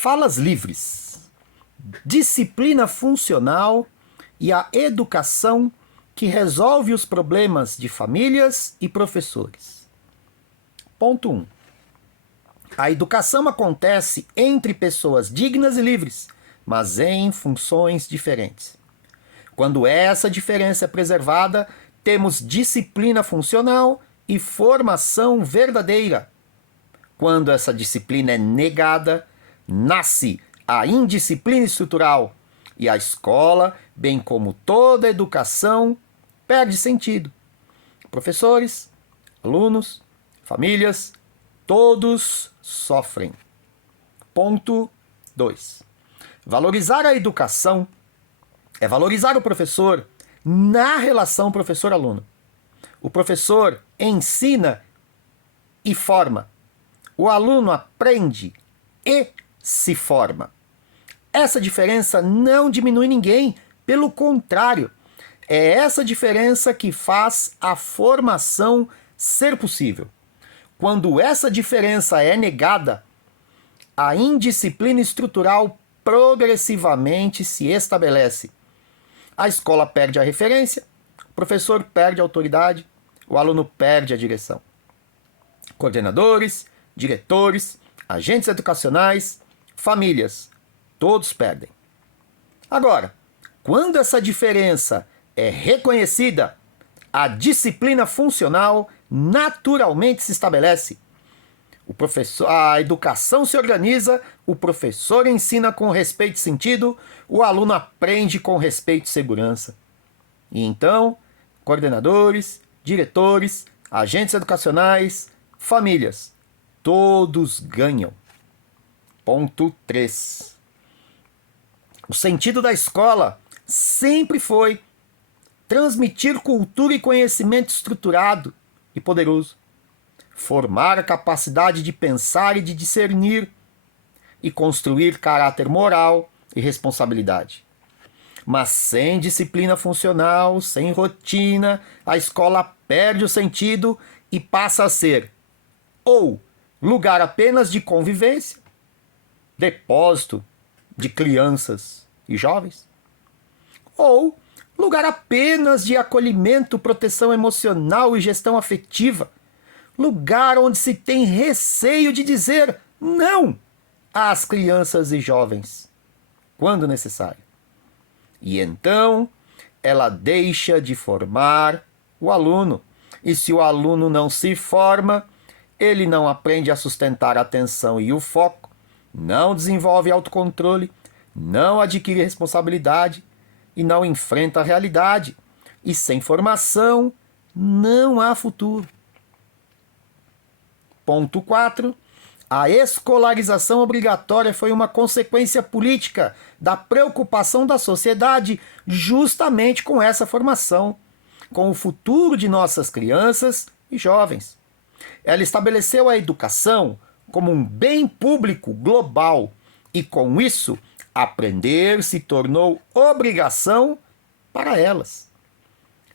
Falas livres, disciplina funcional e a educação que resolve os problemas de famílias e professores. Ponto 1. A educação acontece entre pessoas dignas e livres, mas em funções diferentes. Quando essa diferença é preservada, temos disciplina funcional e formação verdadeira. Quando essa disciplina é negada, nasce a indisciplina estrutural e a escola, bem como toda a educação, perde sentido. Professores, alunos, famílias, todos sofrem. Ponto 2. Valorizar a educação é valorizar o professor na relação professor-aluno. O professor ensina e forma. O aluno aprende e se forma. Essa diferença não diminui ninguém, pelo contrário, é essa diferença que faz a formação ser possível. Quando essa diferença é negada, a indisciplina estrutural progressivamente se estabelece. A escola perde a referência, o professor perde a autoridade, o aluno perde a direção. Coordenadores, diretores, agentes educacionais, famílias, todos perdem. Agora, quando essa diferença é reconhecida, a disciplina funcional naturalmente se estabelece. A educação se organiza, o professor ensina com respeito e sentido, o aluno aprende com respeito e segurança. E então, coordenadores, diretores, agentes educacionais, famílias, todos ganham. Ponto 3. O sentido da escola sempre foi transmitir cultura e conhecimento estruturado e poderoso, formar a capacidade de pensar e de discernir e construir caráter moral e responsabilidade. Mas sem disciplina funcional, sem rotina, a escola perde o sentido e passa a ser ou lugar apenas de convivência, depósito de crianças e jovens, ou lugar apenas de acolhimento, proteção emocional e gestão afetiva, lugar onde se tem receio de dizer não às crianças e jovens, quando necessário. E então ela deixa de formar o aluno. E se o aluno não se forma, ele não aprende a sustentar a atenção e o foco, não desenvolve autocontrole, não adquire responsabilidade e não enfrenta a realidade. E sem formação, não há futuro. Ponto 4. A escolarização obrigatória foi uma consequência política da preocupação da sociedade justamente com essa formação, com o futuro de nossas crianças e jovens. Ela estabeleceu a educação como um bem público global e, com isso, aprender se tornou obrigação para elas.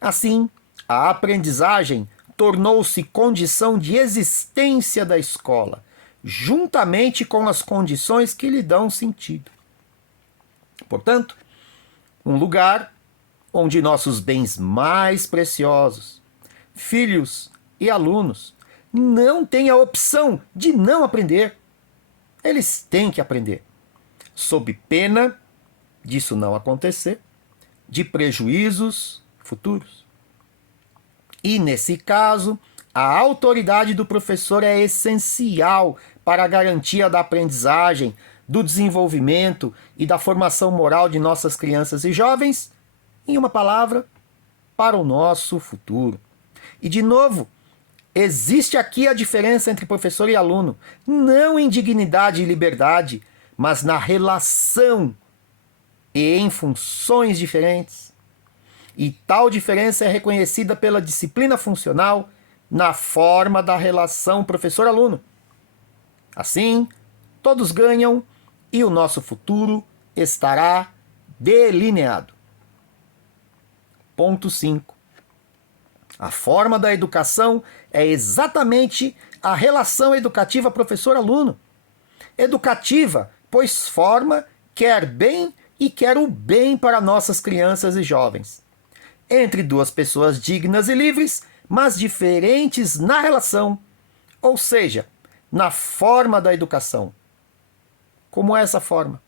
Assim, a aprendizagem tornou-se condição de existência da escola, juntamente com as condições que lhe dão sentido. Portanto, um lugar onde nossos bens mais preciosos, filhos e alunos, não têm a opção de não aprender. Eles têm que aprender, sob pena disso não acontecer, de prejuízos futuros. E, nesse caso, a autoridade do professor é essencial para a garantia da aprendizagem, do desenvolvimento e da formação moral de nossas crianças e jovens, em uma palavra, para o nosso futuro. E, de novo, existe aqui a diferença entre professor e aluno, não em dignidade e liberdade, mas na relação e em funções diferentes. E tal diferença é reconhecida pela disciplina funcional na forma da relação professor-aluno. Assim, todos ganham e o nosso futuro estará delineado. Ponto 5. A forma da educação é exatamente a relação educativa professor-aluno. Educativa pois forma, quer bem e quer o bem para nossas crianças e jovens. Entre duas pessoas dignas e livres, mas diferentes na relação, ou seja, na forma da educação. Como é essa forma?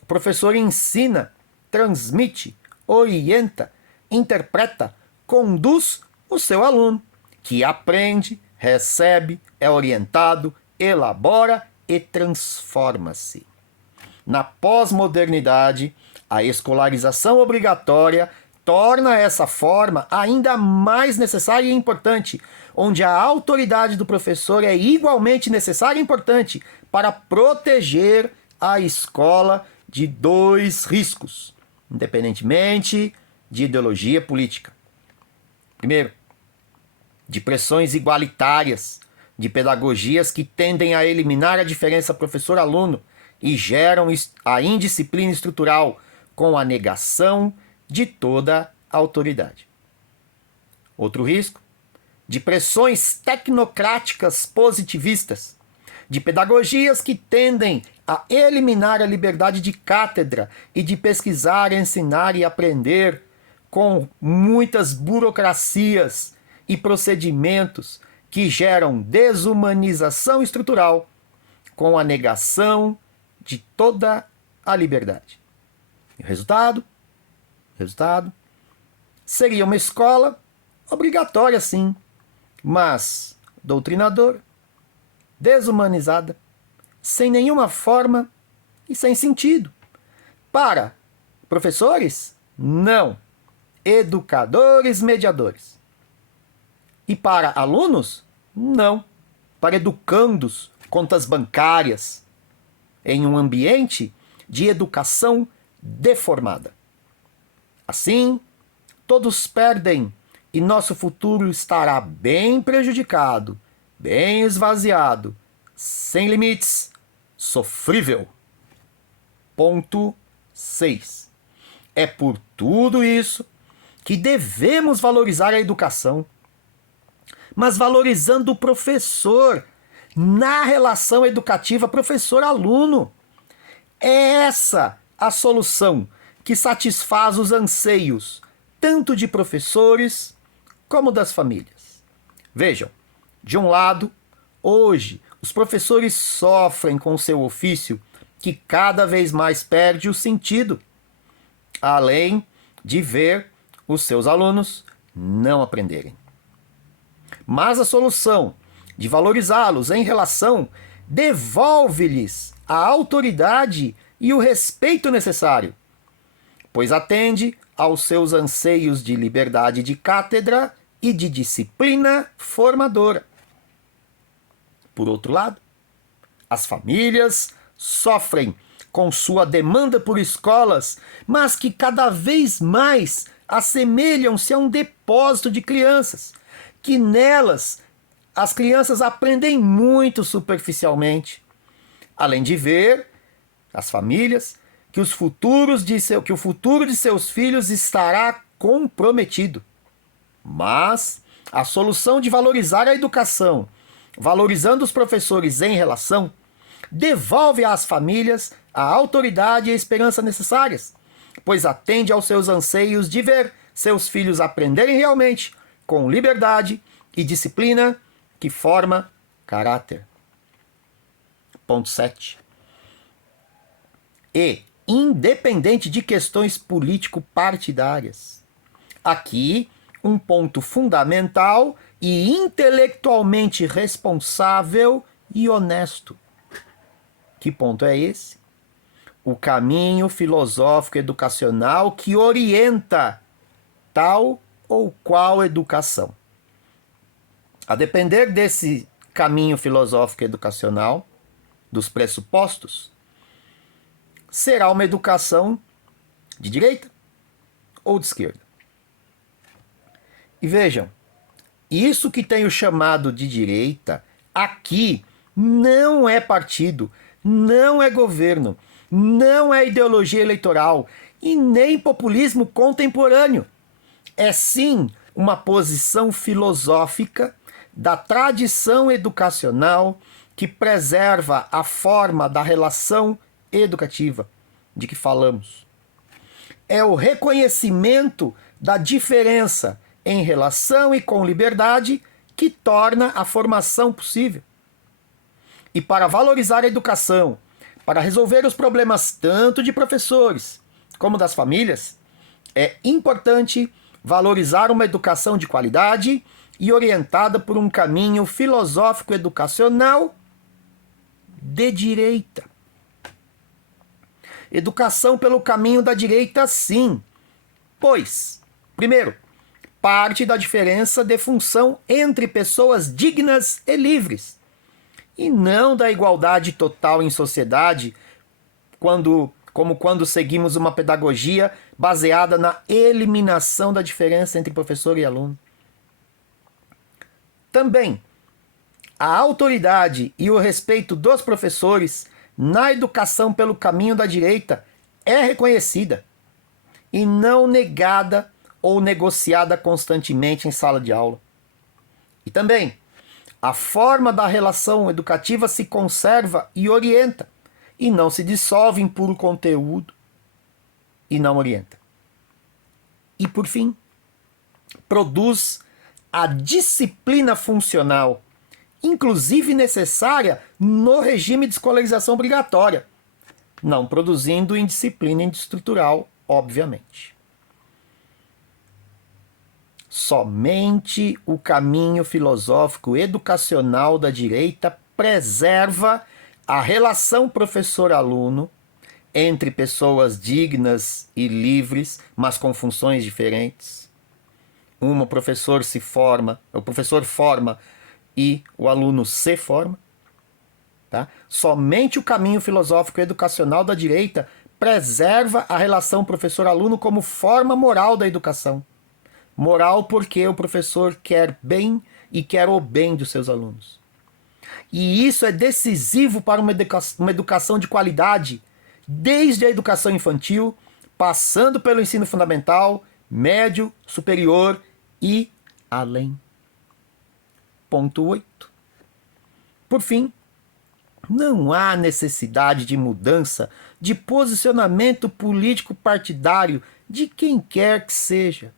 O professor ensina, transmite, orienta, interpreta, conduz o seu aluno, que aprende, recebe, é orientado, elabora e transforma-se. Na pós-modernidade, a escolarização obrigatória torna essa forma ainda mais necessária e importante, onde a autoridade do professor é igualmente necessária e importante para proteger a escola de dois riscos, independentemente de ideologia política. Primeiro, de pressões igualitárias, de pedagogias que tendem a eliminar a diferença professor-aluno e geram a indisciplina estrutural com a negação de toda a autoridade. Outro risco, de pressões tecnocráticas positivistas, de pedagogias que tendem a eliminar a liberdade de cátedra e de pesquisar, ensinar e aprender com muitas burocracias e procedimentos que geram desumanização estrutural com a negação de toda a liberdade. E o resultado seria uma escola obrigatória, sim, mas doutrinadora, desumanizada, sem nenhuma forma e sem sentido. Para professores, não. Educadores, mediadores. E para alunos, não. Para educandos, contas bancárias, em um ambiente de educação deformada. Assim, todos perdem e nosso futuro estará bem prejudicado, bem esvaziado, sem limites, sofrível. Ponto 6. É por tudo isso que devemos valorizar a educação, mas valorizando o professor na relação educativa professor-aluno. É essa a solução que satisfaz os anseios tanto de professores como das famílias. Vejam, de um lado, hoje os professores sofrem com seu ofício que cada vez mais perde o sentido, além de ver os seus alunos não aprenderem. Mas a solução de valorizá-los em relação devolve-lhes a autoridade e o respeito necessário, pois atende aos seus anseios de liberdade de cátedra e de disciplina formadora. Por outro lado, as famílias sofrem com sua demanda por escolas, mas que cada vez mais assemelham-se a um depósito de crianças, que nelas as crianças aprendem muito superficialmente, além de ver as famílias que o futuro de seus filhos estará comprometido. Mas a solução de valorizar a educação, valorizando os professores em relação, devolve às famílias a autoridade e a esperança necessárias, pois atende aos seus anseios de ver seus filhos aprenderem realmente com liberdade e disciplina que forma caráter. Ponto 7. E, independente de questões político-partidárias, aqui um ponto fundamental e intelectualmente responsável e honesto. Que ponto é esse? O caminho filosófico educacional que orienta tal ou qual educação. A depender desse caminho filosófico educacional, dos pressupostos, será uma educação de direita ou de esquerda. E vejam, isso que tenho chamado de direita, aqui não é partido, não é governo, não é ideologia eleitoral e nem populismo contemporâneo. É sim uma posição filosófica da tradição educacional que preserva a forma da relação educativa de que falamos. É o reconhecimento da diferença em relação e com liberdade que torna a formação possível. E para valorizar a educação, para resolver os problemas tanto de professores como das famílias, é importante valorizar uma educação de qualidade e orientada por um caminho filosófico educacional de direita. Educação pelo caminho da direita, sim. Pois, primeiro, parte da diferença de função entre pessoas dignas e livres, e não da igualdade total em sociedade, como quando seguimos uma pedagogia baseada na eliminação da diferença entre professor e aluno. Também, a autoridade e o respeito dos professores na educação pelo caminho da direita é reconhecida e não negada ou negociada constantemente em sala de aula. E também, a forma da relação educativa se conserva e orienta, e não se dissolve em puro conteúdo e não orienta. E por fim, produz a disciplina funcional, inclusive necessária no regime de escolarização obrigatória, não produzindo indisciplina estrutural, obviamente. Somente o caminho filosófico educacional da direita preserva a relação professor-aluno entre pessoas dignas e livres, mas com funções diferentes. O professor forma e o aluno se forma. Tá? Somente o caminho filosófico educacional da direita preserva a relação professor-aluno como forma moral da educação. Moral porque o professor quer bem e quer o bem dos seus alunos. E isso é decisivo para uma educação de qualidade, desde a educação infantil, passando pelo ensino fundamental, médio, superior e além. Ponto 8. Por fim, não há necessidade de mudança de posicionamento político partidário de quem quer que seja.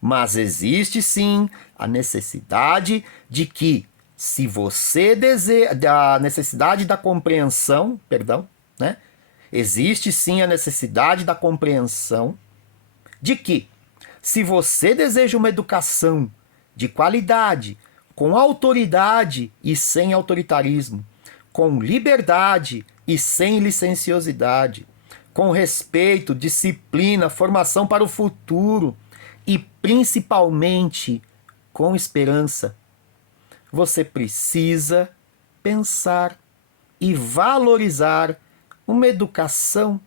Mas existe sim a necessidade de que, se você deseja, a necessidade da compreensão, né? Existe sim a necessidade da compreensão de que, se você deseja uma educação de qualidade, com autoridade e sem autoritarismo, com liberdade e sem licenciosidade, com respeito, disciplina, formação para o futuro e principalmente com esperança, você precisa pensar e valorizar uma educação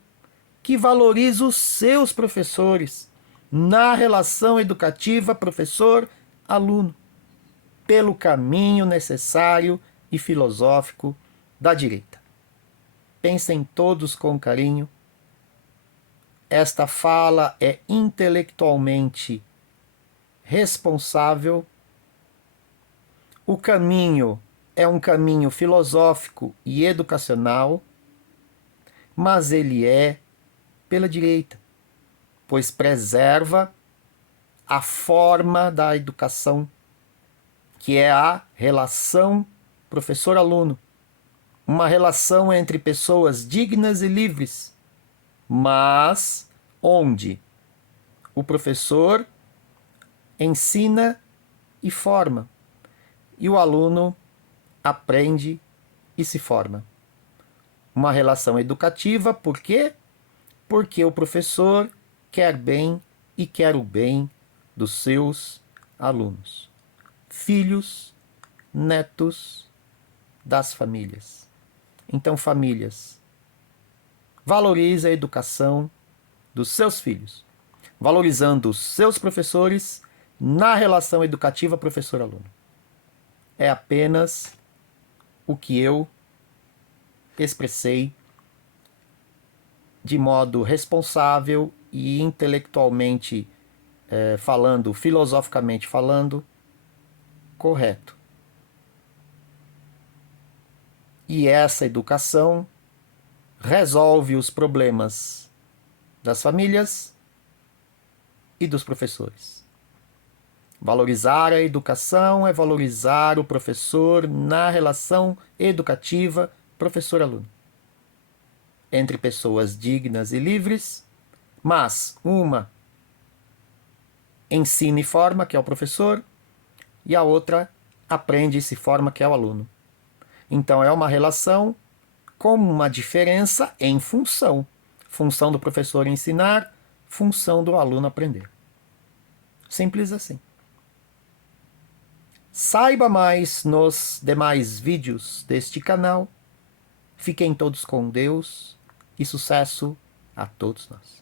que valorize os seus professores na relação educativa professor-aluno, pelo caminho necessário e filosófico da direita. Pensem todos com carinho. Esta fala é intelectualmente responsável. O caminho é um caminho filosófico e educacional, mas ele é pela direita, pois preserva a forma da educação, que é a relação professor-aluno, uma relação entre pessoas dignas e livres, mas onde o professor ensina e forma, e o aluno aprende e se forma. Uma relação educativa, por quê? Porque o professor quer bem e quer o bem dos seus alunos, filhos, netos das famílias. Então, famílias, valorize a educação dos seus filhos, valorizando os seus professores na relação educativa professor-aluno. É apenas o que eu expressei de modo responsável e intelectualmente falando, filosoficamente falando, correto. E essa educação resolve os problemas das famílias e dos professores. Valorizar a educação é valorizar o professor na relação educativa professor-aluno. Entre pessoas dignas e livres, mas uma ensina e forma, que é o professor, e a outra aprende e se forma, que é o aluno. Então é uma relação com uma diferença em função. Função do professor ensinar, função do aluno aprender. Simples assim. Saiba mais nos demais vídeos deste canal. Fiquem todos com Deus e sucesso a todos nós.